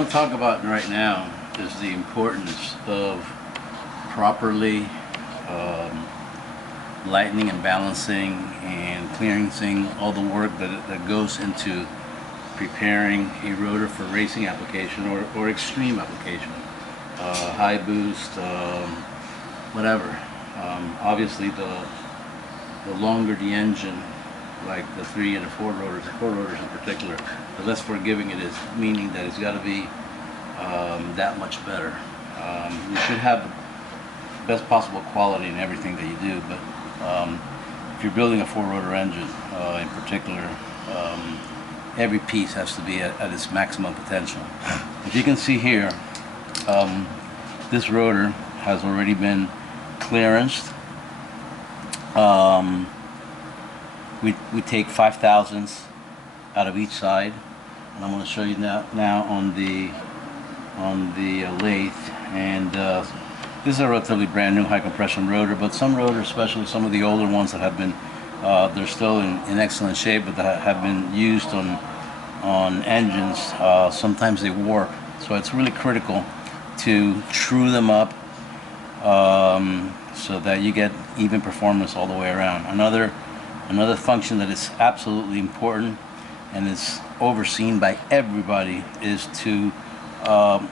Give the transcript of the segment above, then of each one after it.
want to talk about right now is the importance of properly lightening and balancing and clearancing all the work that goes into preparing a rotor for racing application or extreme application, high boost, whatever. Obviously, the longer the engine, like the 3 and the 4 rotors, the 4 rotors in particular, the less forgiving it is, meaning that it's got to be that much better. You should have the best possible quality in everything that you do, but if you're building a 4-rotor engine in particular, every piece has to be at its maximum potential. As you can see here, this rotor has already been clearanced. We take 5/1000ths out of each side, and I'm going to show you now on the lathe. And this is a relatively brand new high compression rotor, but some rotors, especially some of the older ones that have been, they're still in excellent shape, but that have been used on engines, sometimes they warp. So it's really critical to true them up so that you get even performance all the way around. Another function that is absolutely important and is overseen by everybody is to,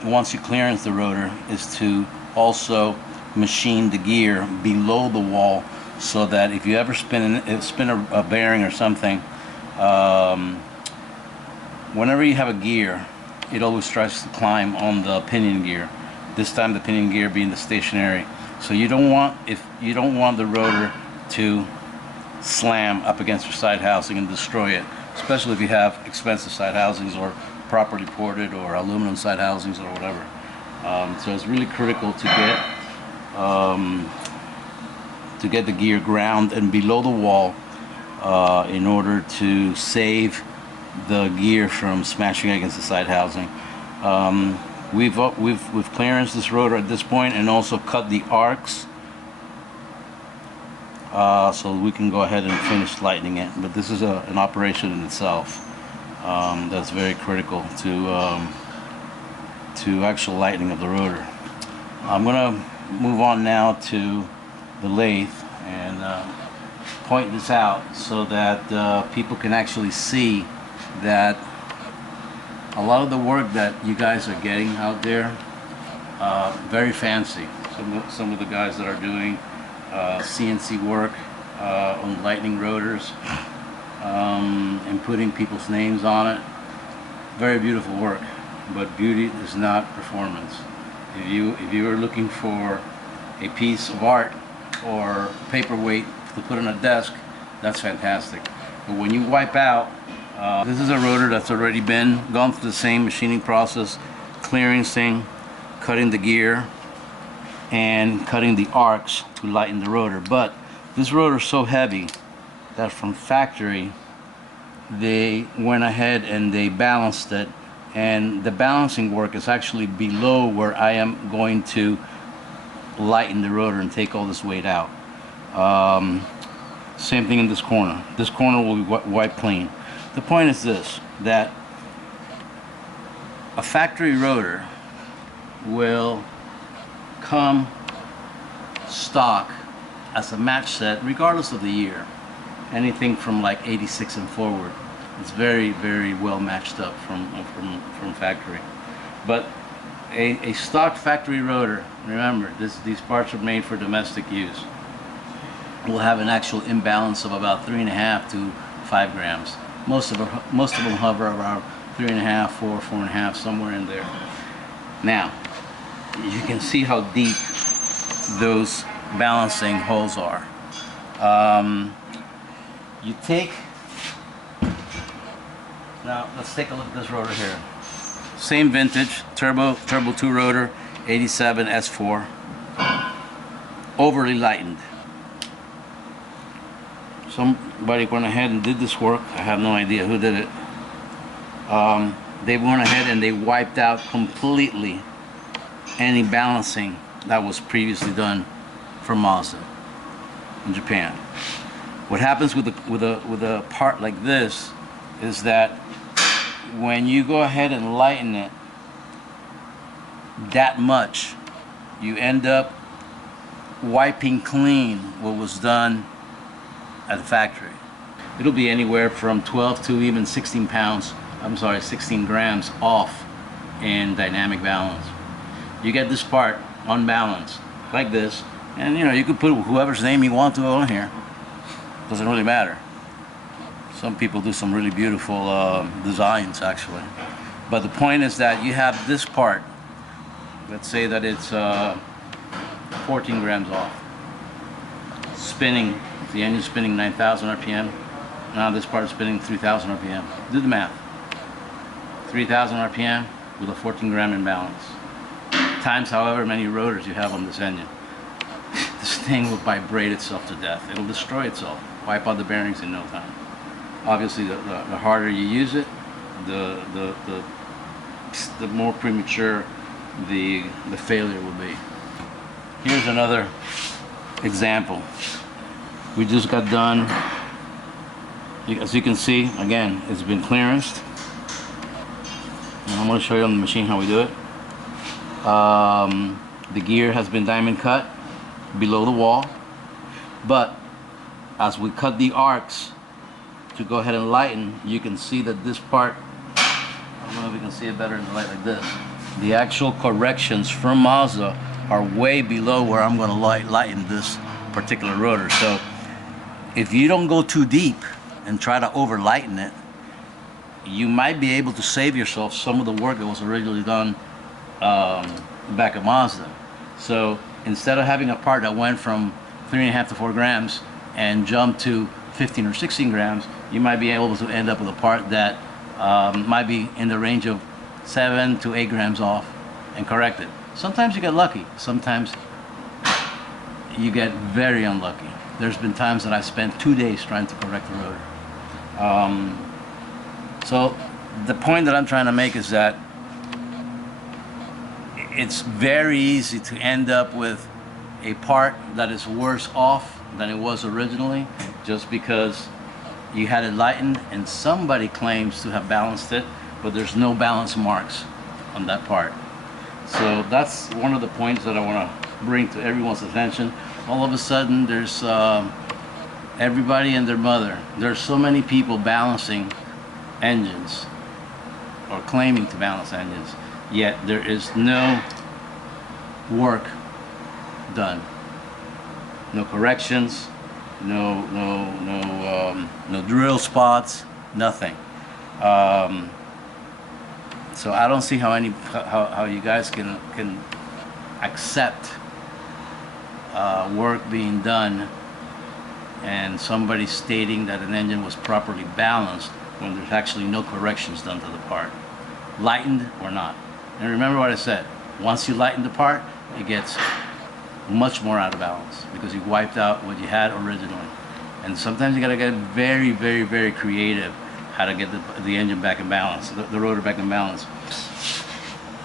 once you clearance the rotor, is to also machine the gear below the wall, so that if you ever spin a bearing or something, whenever you have a gear, it always tries to climb on the pinion gear. This time the pinion gear being the stationary. So you don't want the rotor to slam up against your side housing and destroy it, especially if you have expensive side housings or properly ported or aluminum side housings or whatever. So it's really critical to get the gear ground and below the wall in order to save the gear from smashing against the side housing. We've clearanced this rotor at this point and also cut the arcs so we can go ahead and finish lightening it. But this is an operation in itself that's very critical to actual lightening of the rotor. I'm gonna move on now to the lathe and point this out so that people can actually see that a lot of the work that you guys are getting out there, very fancy. Some of the guys that are doing CNC work on lightning rotors and putting people's names on it, very beautiful work. But beauty is not performance. If you are looking for a piece of art or paperweight to put on a desk, that's fantastic. But when you wipe out, this is a rotor that's already gone through the same machining process, clearancing, cutting the gear, and cutting the arcs to lighten the rotor. But this rotor is so heavy that from factory they went ahead and they balanced it, and the balancing work is actually below where I am going to lighten the rotor and take all this weight out. Same thing in this corner. This corner will be wiped clean. The point is this, that a factory rotor will come stock as a match set regardless of the year. Anything from like 86 and forward. It's very, very well matched up from factory. But a stock factory rotor, remember, these parts are made for domestic use, will have an actual imbalance of about 3.5 to 5 grams. Most of them hover around 3.5, 4, 4.5, somewhere in there. Now, you can see how deep those balancing holes are. You take, now let's take a look at this rotor here. Same vintage, turbo 2 rotor, 87 S4, overly lightened. Somebody went ahead and did this work. I have no idea who did it. They went ahead and they wiped out completely any balancing that was previously done for Mazda in Japan. What happens with a part like this is that when you go ahead and lighten it, that much, you end up wiping clean what was done at the factory. It'll be anywhere from 12 to even 16 pounds, 16 grams off in dynamic balance. You get this part unbalanced like this, and you can put whoever's name you want to on here. Doesn't really matter. Some people do some really beautiful designs actually. But the point is that you have this part, let's say that it's 14 grams off. Spinning, the engine's spinning 9,000 RPM. Now this part is spinning 3,000 RPM. Do the math. 3,000 RPM with a 14 gram imbalance. Times however many rotors you have on this engine. This thing will vibrate itself to death. It'll destroy itself. Wipe out the bearings in no time. Obviously the harder you use it, the more premature the failure will be. Here's another example. We just got done. As you can see, again, it's been clearanced. And I'm going to show you on the machine how we do it. The gear has been diamond cut below the wall, but as we cut the arcs to go ahead and lighten, you can see that this part, I don't know if you can see it better in the light like this, the actual corrections from Mazda are way below where I'm going to lighten this particular rotor. So if you don't go too deep and try to over lighten it, you might be able to save yourself some of the work that was originally done back at Mazda. So instead of having a part that went from 3.5 to 4 grams and jump to 15 or 16 grams, you might be able to end up with a part that might be in the range of 7 to 8 grams off and correct it. Sometimes you get lucky, sometimes you get very unlucky. There's been times that I spent 2 days trying to correct the rotor. So the point that I'm trying to make is that it's very easy to end up with a part that is worse off than it was originally, just because you had it lightened and somebody claims to have balanced it, but there's no balance marks on that part. So that's one of the points that I want to bring to everyone's attention. All of a sudden there's everybody and their mother. There's so many people balancing engines or claiming to balance engines, yet there is no work done, no corrections, no drill spots, nothing. So I don't see how you guys can accept work being done and somebody stating that an engine was properly balanced when there's actually no corrections done to the part, lightened or not. And remember what I said, once you lighten the part, it gets much more out of balance because you wiped out what you had originally. And sometimes you gotta get very, very, very creative how to get the engine back in balance, the rotor back in balance.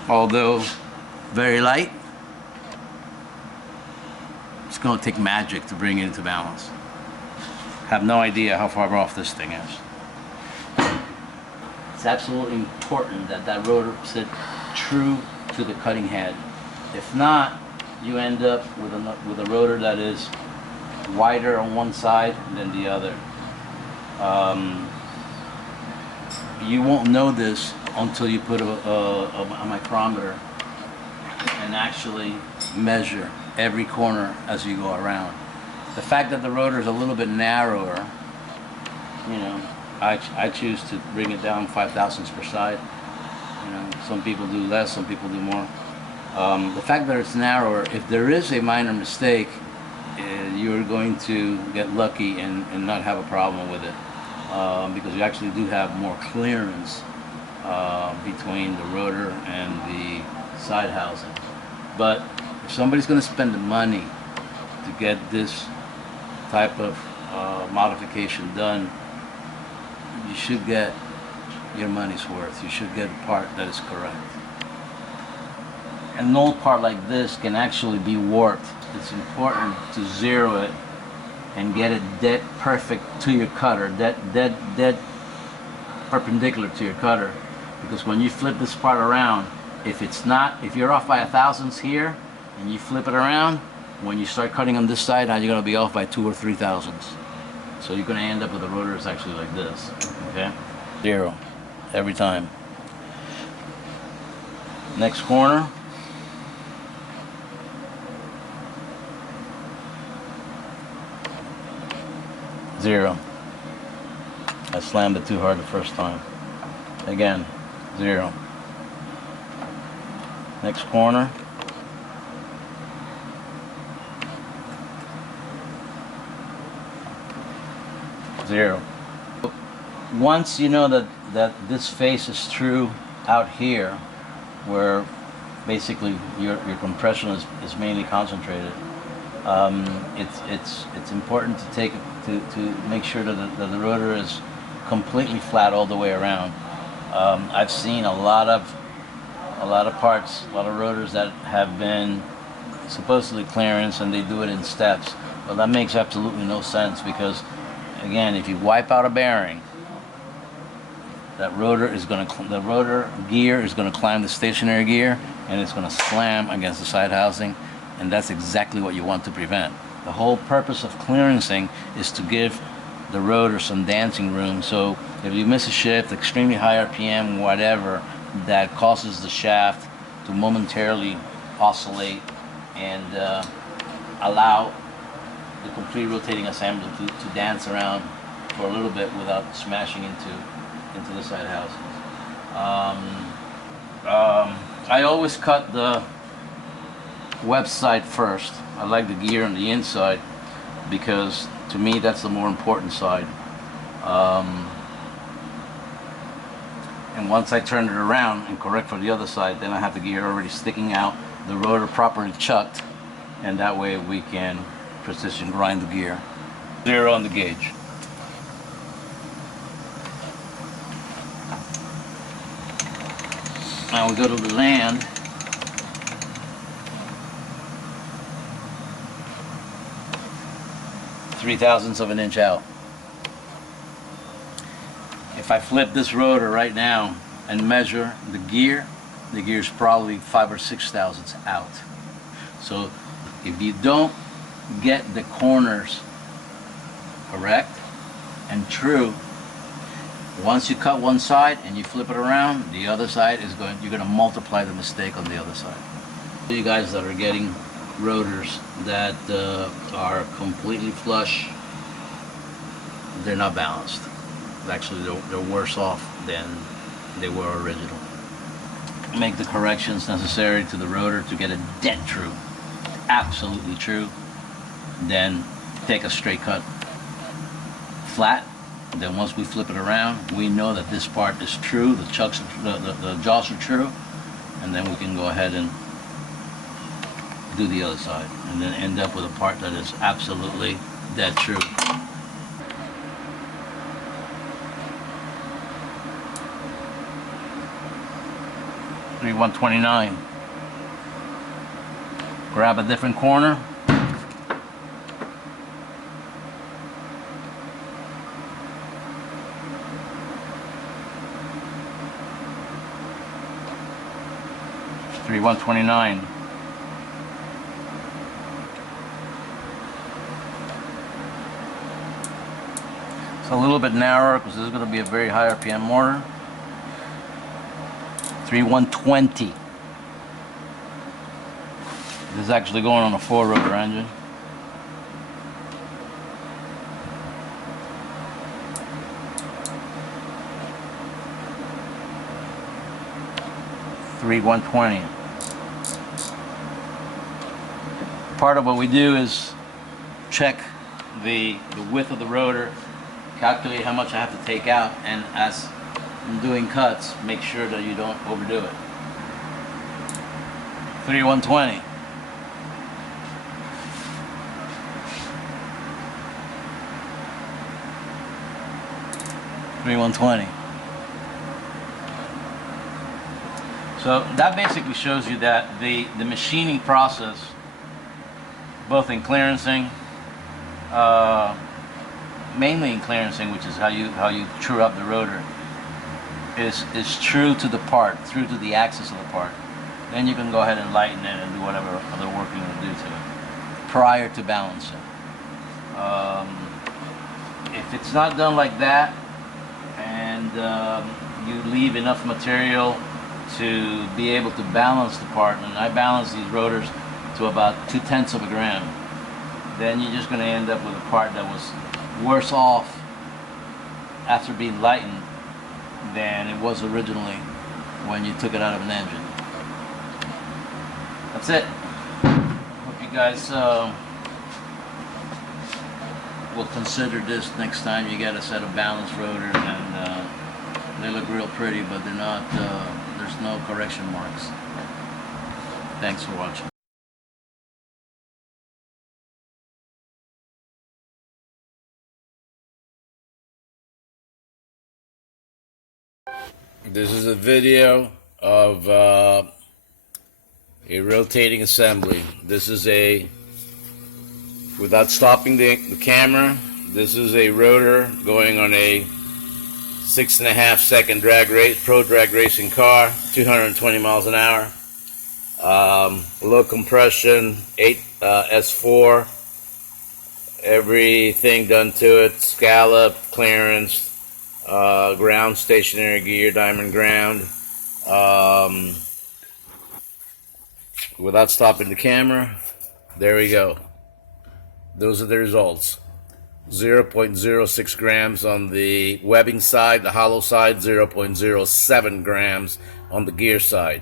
Although very light, it's gonna take magic to bring it into balance. Have no idea how far off this thing is. It's absolutely important that that rotor sit true to the cutting head. If not, you end up with a rotor that is wider on one side than the other. You won't know this until you put a micrometer and actually measure every corner as you go around. The fact that the rotor is a little bit narrower, I choose to bring it down 5/1000ths per side. Some people do less, some people do more. The fact that it's narrower, if there is a minor mistake, you're going to get lucky and not have a problem with it, because you actually do have more clearance between the rotor and the side housing. But if somebody's going to spend the money to get this type of modification done, you should get your money's worth. You should get a part that is correct. An old part like this can actually be warped. It's important to zero it and get it dead perfect to your cutter, dead perpendicular to your cutter, because when you flip this part around, If it's not, if you're off by 1/1000ths here and you flip it around, when you start cutting on this side, now you're going to be off by 2 or 3/1000ths. So you're going to end up with a rotor that's actually like this. Okay? 0 every time. Next corner. 0. I slammed it too hard the first time. Again, 0. Next corner. 0. Once you know that this face is true out here, where basically your compression is mainly concentrated, it's important to to make sure that the rotor is completely flat all the way around. I've seen a lot of parts, a lot of rotors that have been supposedly clearance and they do it in steps. Well, that makes absolutely no sense, because again, if you wipe out a bearing, the rotor gear is going to climb the stationary gear, and it's going to slam against the side housing, and that's exactly what you want to prevent. The whole purpose of clearancing is to give the rotor some dancing room, so if you miss a shift, extremely high RPM, whatever, that causes the shaft to momentarily oscillate and allow the complete rotating assembly to dance around for a little bit without smashing into the side housings. I always cut the website first. I like the gear on the inside because to me that's the more important side. And once I turn it around and correct for the other side, then I have the gear already sticking out, the rotor properly chucked, and that way we can precision grind the gear. 0 on the gauge. Now we go to the land. .3/1000 of an inch out. If I flip this rotor right now and measure the gear is probably 5 or 6/1000 out. So if you don't get the corners correct and true, once you cut one side and you flip it around, the other side is you're going to multiply the mistake on the other side. You guys that are getting rotors that are completely flush, they're not balanced. Actually, they're worse off than they were original. Make the corrections necessary to the rotor to get it dead true, absolutely true. Then take a straight cut flat. Then once we flip it around, we know that this part is true, the chucks, the jaws are true, and then we can go ahead and do the other side, and then end up with a part that is absolutely dead true. .129. Grab a different corner. .129. It's a little bit narrower because this is going to be a very high RPM motor. 120. This is actually going on a 4-rotor engine. .120. Part of what we do is check the width of the rotor, calculate how much I have to take out, and as I'm doing cuts, make sure that you don't overdo it. 120. .120. So that basically shows you that the machining process, both in clearancing, mainly in clearancing, which is how you true up the rotor, is true to the part, through to the axis of the part. then you can go ahead and lighten it and do whatever other work you want to do to it prior to balancing. If it's not done like that, and you leave enough material to be able to balance the part, and I balance these rotors to about 0.2 of a gram, then you're just going to end up with a part that was worse off after being lightened than it was originally when you took it out of an engine. That's it. Hope you guys will consider this next time you get a set of balanced rotors, and they look real pretty, but they're not, there's no correction marks. Thanks for watching. This is a video of a rotating assembly. This is a, without stopping the camera, this is a rotor going on a 6.5 second drag race, pro drag racing car, 220 miles an hour. Low compression, 8 S4, everything done to it, scallop, clearance, ground stationary gear, diamond ground. Without stopping the camera, there we go. Those are the results. 0.06 grams on the webbing side, the hollow side, 0.07 grams on the gear side.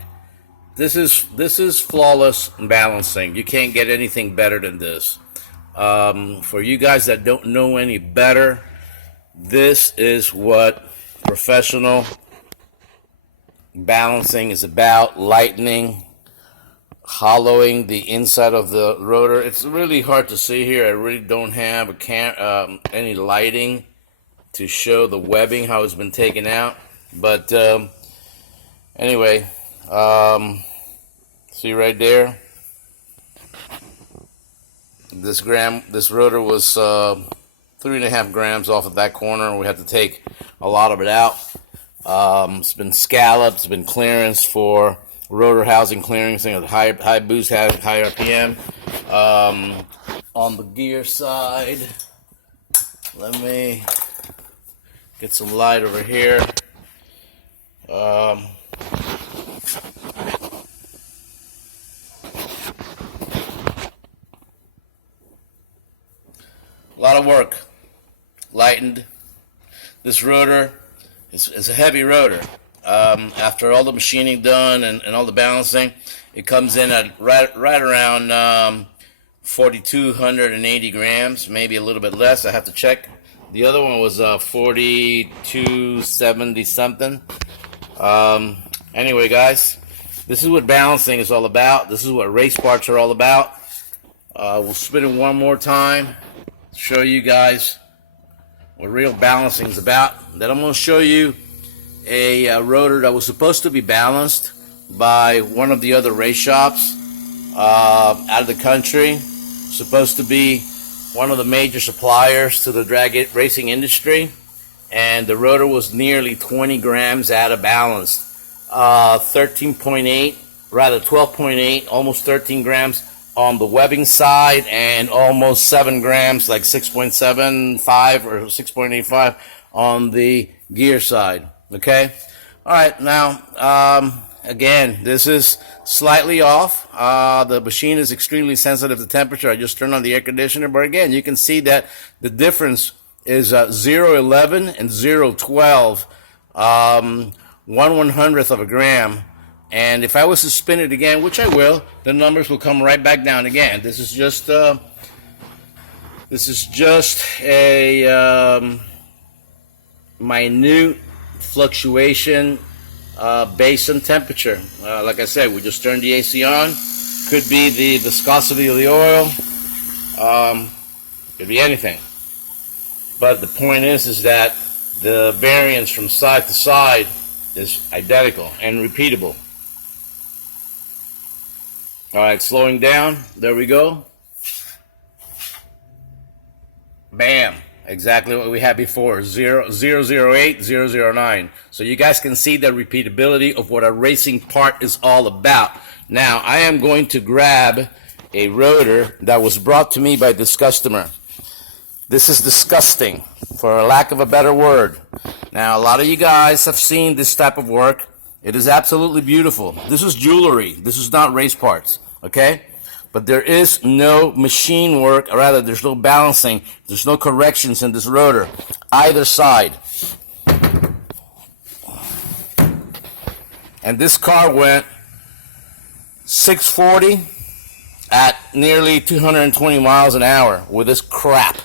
This is flawless balancing. You can't get anything better than this. For you guys that don't know any better, this is what professional balancing is about. Lightening, hollowing the inside of the rotor. It's really hard to see here. I really don't have any lighting to show the webbing, how it's been taken out. But anyway, see right there, this rotor was 3.5 grams off of that corner, and we had to take a lot of it out. It's been scalloped, it's been clearance for rotor housing clearance, high boost, high RPM. On the gear side, let me get some light over here. A lot of work. Lightened. This rotor is a heavy rotor. After all the machining done and all the balancing, it comes in at right around 4,280 grams, maybe a little bit less. I have to check. The other one was 4,270 something. Anyway, guys, this is what balancing is all about. This is what race parts are all about. We'll spin it one more time, show you guys what real balancing is about. Then I'm going to show you a rotor that was supposed to be balanced by one of the other race shops out of the country. Supposed to be one of the major suppliers to the drag racing industry, and the rotor was nearly 20 grams out of balance. 13.8, rather 12.8, almost 13 grams on the webbing side, and almost 7 grams, like 6.75 or 6.85 on the gear side. Okay, all right. Now, again, this is slightly off. The machine is extremely sensitive to temperature. I just turned on the air conditioner, but again, you can see that the difference is 0.11 and 0.12, 1/100th of a gram. And if I was to spin it again, which I will, the numbers will come right back down again. This is just a minute fluctuation based on temperature. Like I said, we just turned the AC on. Could be the viscosity of the oil. Could be anything. But the point is that the variance from side to side is identical and repeatable. All right, slowing down. There we go. Bam. exactly what we had before, 008, 009. So you guys can see the repeatability of what a racing part is all about. Now, I am going to grab a rotor that was brought to me by this customer. This is disgusting, for a lack of a better word. Now, a lot of you guys have seen this type of work. It is absolutely beautiful. This is jewelry. This is not race parts, okay? But there is no machine work, or rather, there's no balancing. There's no corrections in this rotor, either side. And this car went 640 at nearly 220 miles an hour with this crap.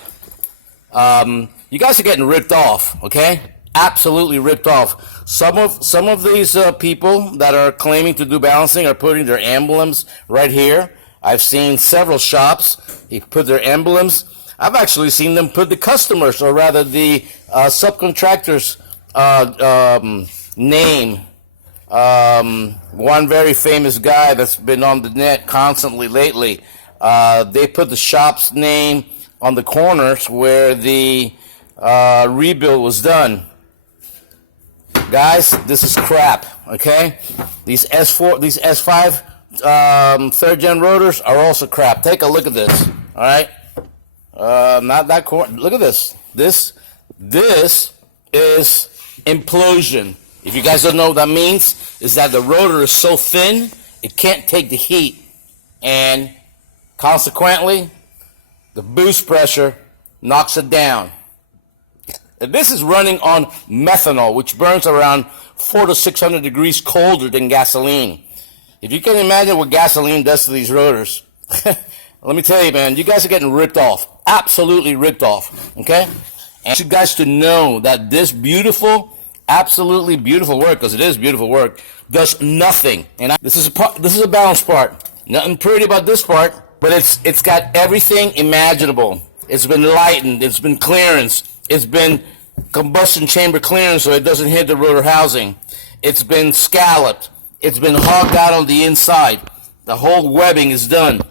You guys are getting ripped off, okay? Absolutely ripped off. Some of these people that are claiming to do balancing are putting their emblems right here. I've seen several shops, they put their emblems. I've actually seen them put the customers, or rather the subcontractors' name. One very famous guy that's been on the net constantly lately, they put the shop's name on the corners where the rebuild was done. Guys, this is crap, okay? These S5 third gen rotors are also crap. Take a look at this. All right, not that corner. Look at this. This is implosion. If you guys don't know what that means, is that the rotor is so thin it can't take the heat, and consequently, the boost pressure knocks it down. And this is running on methanol, which burns around 400 to 600 degrees colder than gasoline. If you can imagine what gasoline does to these rotors, let me tell you, man, you guys are getting ripped off. Absolutely ripped off, okay? And I want you guys to know that this beautiful, absolutely beautiful work, because it is beautiful work, does nothing. And this is a balance part. Nothing pretty about this part, but it's got everything imaginable. It's been lightened, it's been clearanced, it's been combustion chamber clearance so it doesn't hit the rotor housing. It's been scalloped. It's been hogged out on the inside. The whole webbing is done.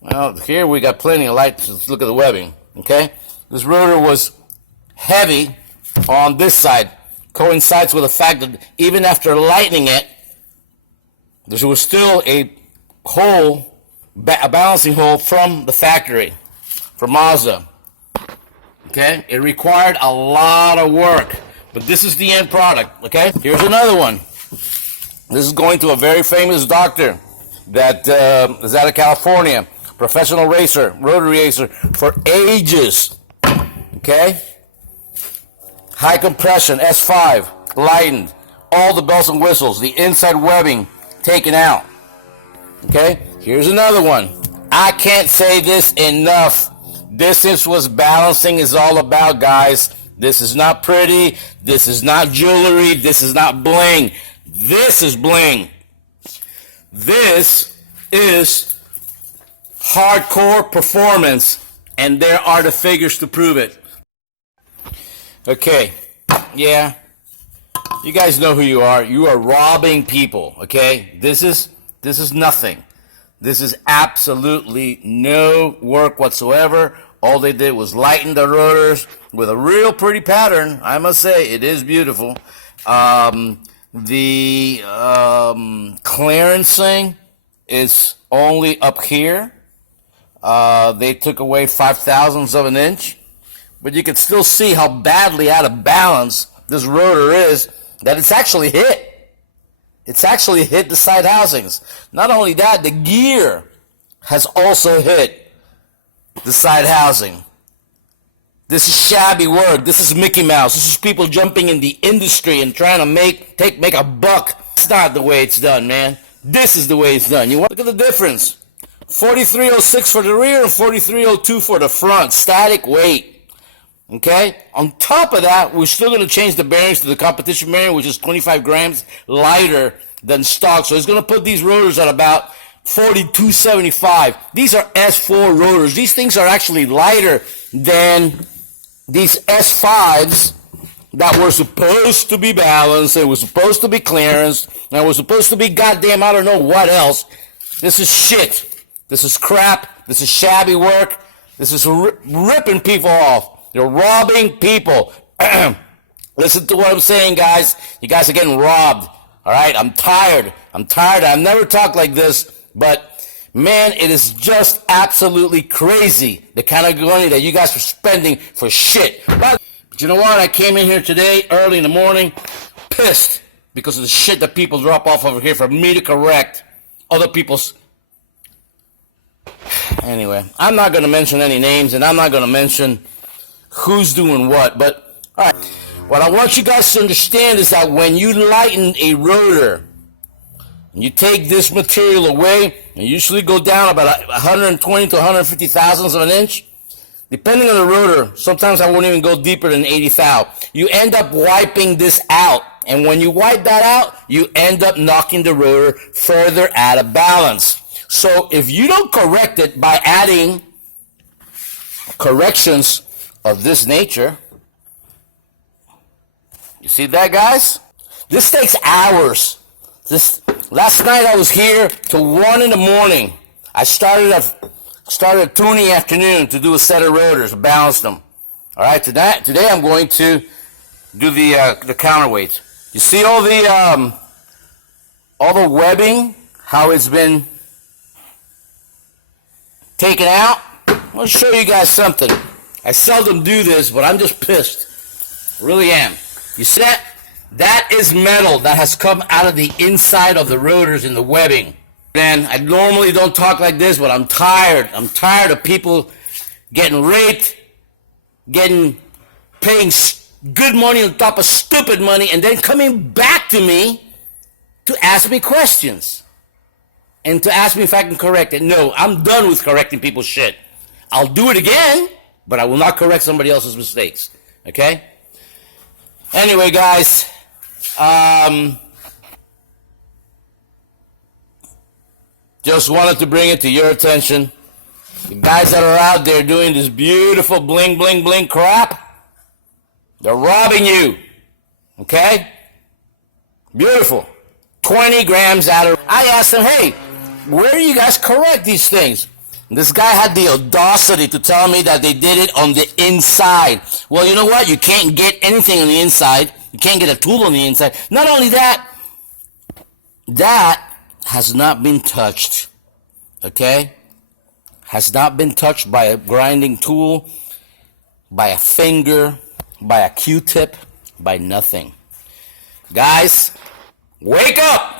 Well, here we got plenty of light. Let's look at the webbing, okay? This rotor was heavy on this side. Coincides with the fact that even after lightening it, there was still a hole, a balancing hole from the factory, from Mazda. Okay? It required a lot of work, but this is the end product, okay? Here's another one. This is going to a very famous doctor that is out of California, professional racer, rotary racer for ages, okay? High compression, S5, lightened, all the bells and whistles, the inside webbing taken out, okay? Here's another one. I can't say this enough. This is what balancing is all about, guys. This is not pretty. This is not jewelry. This is not bling. This is bling. This is hardcore performance, and there are the figures to prove it. Okay, yeah, you guys know who you are. You are robbing people, okay? This is nothing. This is absolutely no work whatsoever. All they did was lighten the rotors with a real pretty pattern. I must say, it is beautiful. The clearancing is only up here. They took away 0.005 of an inch. But you can still see how badly out of balance this rotor is, that it's actually hit. It's actually hit the side housings. Not only that, the gear has also hit the side housing. This is shabby work. This is Mickey Mouse. This is people jumping in the industry and trying to make a buck. It's not the way it's done, man. This is the way it's done. You want to look at the difference. 4306 for the rear and 4302 for the front. Static weight. Okay? On top of that, we're still going to change the bearings to the competition bearing, which is 25 grams lighter than stock. So it's going to put these rotors at about 4275. These are S4 rotors. These things are actually lighter than these S5s that were supposed to be balanced, and were supposed to be clearanced, and were supposed to be goddamn I don't know what else. This is shit. This is crap. This is shabby work. This is ripping people off. You're robbing people. Listen to what I'm saying, guys. You guys are getting robbed. All right? I'm tired. I've never talked like this, but man, it is just absolutely crazy the kind of money that you guys are spending for shit. But you know what? I came in here today early in the morning pissed because of the shit that people drop off over here for me to correct other people's. Anyway, I'm not going to mention any names, and I'm not going to mention who's doing what, but all right. What I want you guys to understand is that when you lighten a rotor, and you take this material away, and you usually go down about 120 to 150 thousandths of an inch, depending on the rotor. Sometimes I won't even go deeper than 80 thou. You end up wiping this out, and when you wipe that out, you end up knocking the rotor further out of balance. So if you don't correct it by adding corrections of this nature, you see that, guys? This takes hours. Last night I was here till 1 in the morning. I started at 2 in the afternoon to do a set of rotors, balance them. All right, today I'm going to do the counterweights. You see all the webbing, how it's been taken out? I'm going to show you guys something. I seldom do this, but I'm just pissed. Really am. You see that? That is metal that has come out of the inside of the rotors in the webbing. Man, I normally don't talk like this, but I'm tired. I'm tired of people getting raped, paying good money on top of stupid money, and then coming back to me to ask me questions. And to ask me if I can correct it. No, I'm done with correcting people's shit. I'll do it again, but I will not correct somebody else's mistakes. Okay? Anyway, guys, just wanted to bring it to your attention. The guys that are out there doing this beautiful bling, bling, bling crap, they're robbing you. Okay? Beautiful. 20 grams out of... I asked them, hey, where do you guys correct these things? And this guy had the audacity to tell me that they did it on the inside. Well, you know what? You can't get anything on the inside. You can't get a tool on the inside. Not only that, that has not been touched. Okay? Has not been touched by a grinding tool, by a finger, by a Q-tip, by nothing. Guys, wake up!